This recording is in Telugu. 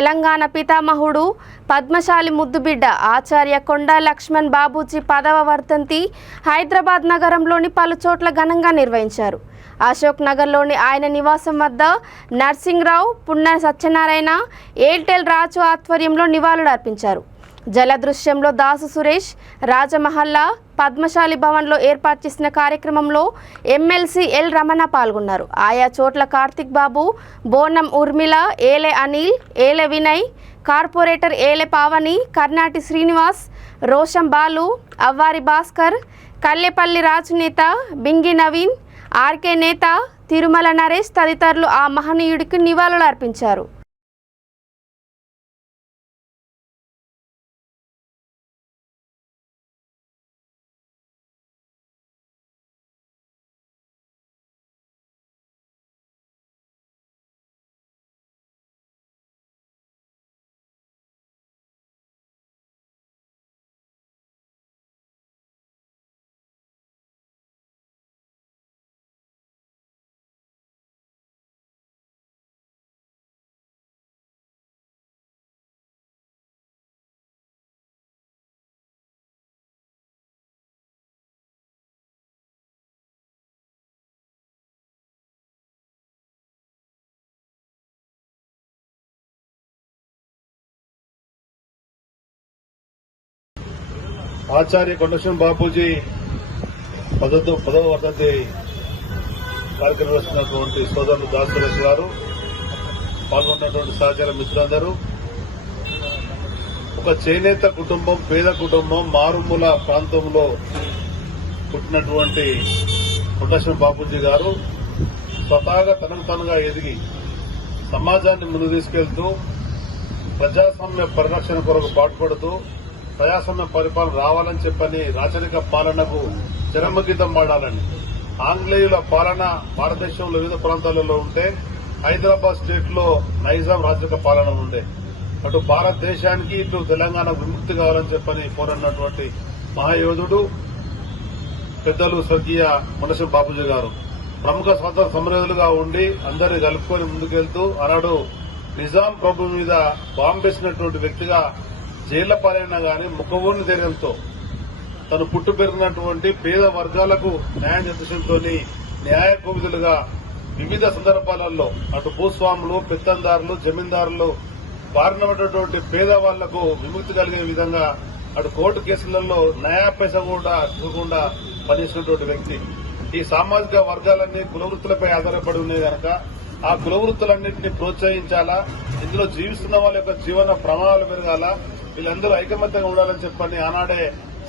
తెలంగాణ పితామహుడు పద్మశాలి ముద్దుబిడ్డ ఆచార్య కొండా లక్ష్మణ్ బాబూజీ 10వ వర్ధంతి హైదరాబాద్ నగరంలోని పలు చోట్ల ఘనంగా నిర్వహించారు. అశోక్ నగర్లోని ఆయన నివాసం వద్ద నర్సింగ్రావు, పున్న సత్యనారాయణ, ఎయిర్టెల్ రాజు ఆధ్వర్యంలో నివాళులు అర్పించారు. జలదృశ్యంలో దాసు సురేష్, రాజమహల్లా పద్మశాలి భవన్లో ఏర్పాటు చేసిన కార్యక్రమంలో ఎమ్మెల్సీ ఎల్ రమణ పాల్గొన్నారు. ఆయా చోట్ల కార్తిక్ బాబు, బోనం ఉర్మిళ, ఏలే అనిల్, ఏలే వినయ్, కార్పొరేటర్ ఏలే పావని, కర్నాటి శ్రీనివాస్, రోషం బాలు, అవ్వారి భాస్కర్, కల్లెపల్లి రాజు నేత, బింగి నవీన్, ఆర్కే నేత, తిరుమల నరేష్ తదితరులు ఆ మహనీయుడికి నివాళులు అర్పించారు. ఆచార్య కొండలక్ష్మణ్ బాపూజీ 10వ వర్ధంతి కార్యక్రమం నిర్వహిస్తున్నటువంటి సోదరులు దాసు సురేష్ గారు, పాల్గొన్నటువంటి సహచర మిత్రులందరూ, ఒక చేనేత కుటుంబం, పేద కుటుంబం, మారుమూల ప్రాంతంలో పుట్టినటువంటి కొండలక్ష్మణ్ బాపూజీ గారు స్వతహాగా తనకు తనుగా ఎదిగి సమాజాన్ని ముందుకు తీసుకెళ్తూ ప్రజాస్వామ్య పరిరక్షణ కొరకు పాటుపడుతూ ప్రజాస్వామ్య పరిపాలన రావాలని చెప్పని రాచరిక పాలనకు చరమగీతం పాడాలని, ఆంగ్లేయుల పాలన భారతదేశంలో వివిధ ప్రాంతాలలో ఉంటే హైదరాబాద్ స్టేట్ లో నైజాం రాచరిక పాలన ఉండే, అటు భారతదేశానికి ఇటు తెలంగాణ విముక్తి కావాలని చెప్పని పోరాడినటువంటి మహాయోధుడు పెద్దలు స్వర్గీయ కొండలక్ష్మణ్ బాపూజీ గారు ప్రముఖ స్వాతంత్ర సమరయోధులుగా ఉండి అందరినీ కలుపుకొని ముందుకెళ్తూ ఆనాడు నిజాం ప్రభు మీద బాంబేసినటువంటి వ్యక్తిగా జైళ్ల పాలైనా గానీ ముఖవూని ధైర్యంతో తను పుట్టు పెరిగినటువంటి పేద వర్గాలకు న్యాయ నిర్దేశంతో న్యాయ కోవిదులుగా వివిధ సందర్భాలలో అటు భూస్వాములు, పెత్తందారులు, జమీందారులు బారినటువంటి పేదవాళ్లకు విముక్తి కలిగే విధంగా అటు కోర్టు కేసులలో న్యాయ పైస కూడా ఇవ్వకుండా పనిచేసినటువంటి వ్యక్తి. ఈ సామాజిక వర్గాలన్నీ కులవృత్తులపై ఆధారపడి ఉన్నాయి కనుక ఆ కులవృత్తులన్నింటినీ ప్రోత్సహించాలా, ఇందులో జీవిస్తున్న వాళ్ళ యొక్క జీవన ప్రమాణాలు పెరగాల, వీళ్ళందరూ ఐకమత్యంగా ఉండాలని చెప్పని ఆనాడే